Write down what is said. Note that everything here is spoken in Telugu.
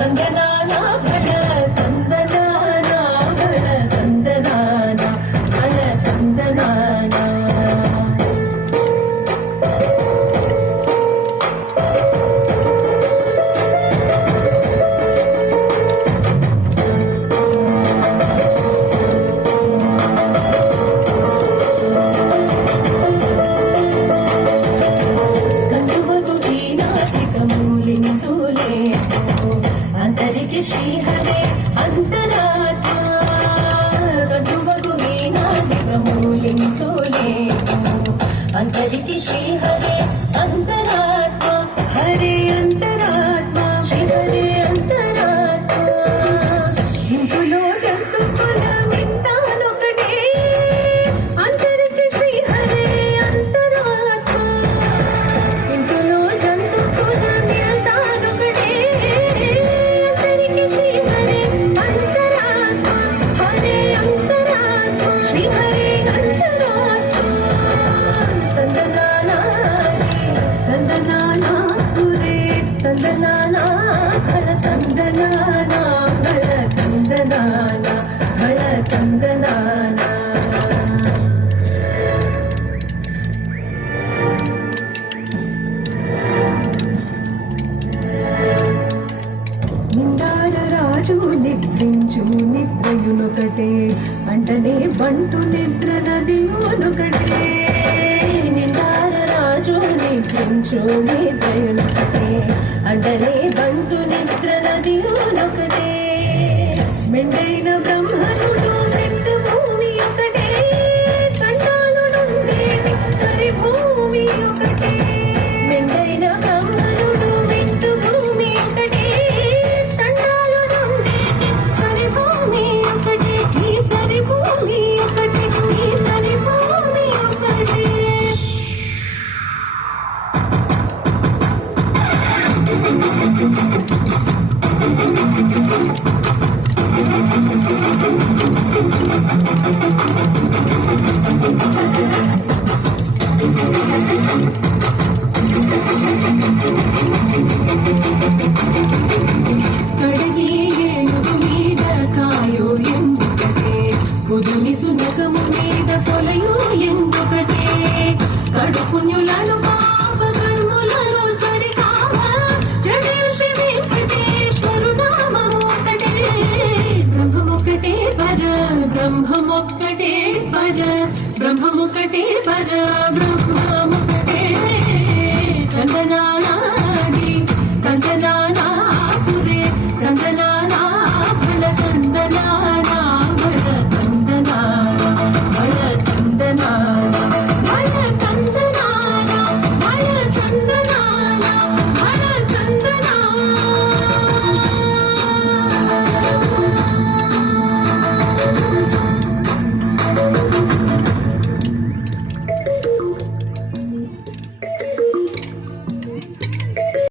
ತಂದನಾನ ಭಳ ತಂದನಾನ ಭಳ ತಂದನಾನ ಭಳ ತಂದನಾನ ಶ್ರೀಹರೇ ಅಂತರಾತ್ಮ ಗದುವಗು ಮೂಲಿಂತೋಲೆ ಅಂತರಿಕೆ ಶ್ರೀಹರೇ ಅಂತರಾತ್ಮ ಹರೇ ಅಂತರಾತ್ಮ ಶ್ರೀಹರೇ ಅಂತರಾತ್ಮ ఇందులో జంతుకుల వింటానొకటే అంతరికే శ్రీహరే అంతరాత్మ ఇందులో జంతుకుల వింటానొకటే ತಂದನಾನ ಭಳ ತಂದನಾನ ಭಳ ತಂದನಾನ ಭಳ ತಂದನಾನ నిండార రాజు నిద్రించు నిద్రయునొకటే అంటనే బంటు నిద్ర నదియునొకటే నిండార రాజు నిద్రించు నిద్రయునొకటే అంటనే బంటు నిద్ర నదియునొకటే మెండైన బ్రహ్మనుడు మెండు భూమి ఒకటే చండాలుడుండేటి సరి భూమి ఒకటే మెండైన బ్రహ్మనుడు మెండు భూమి ఒకటే చండాలుడుండేటి సరి భూమి ఒకటే ఈ సరి భూమి ఒకటే ఈ సరి భూమి ఒకటే కడగి ఏనుగు మీద కాయో ఎందుకటే కుదుమి సునకము మీద పొలయో ఎందుకటే కడుపుణ్యులను పాప కర్ములను సరికావ జడయ శ్రీ వెంకటేశ్వరు నామము ఒకటే బ్రహ్మమొక్కటే పర బ్రహ్మమొక్కటే పర బ్రహ్మమొక్కటే పర బ్రహ్మ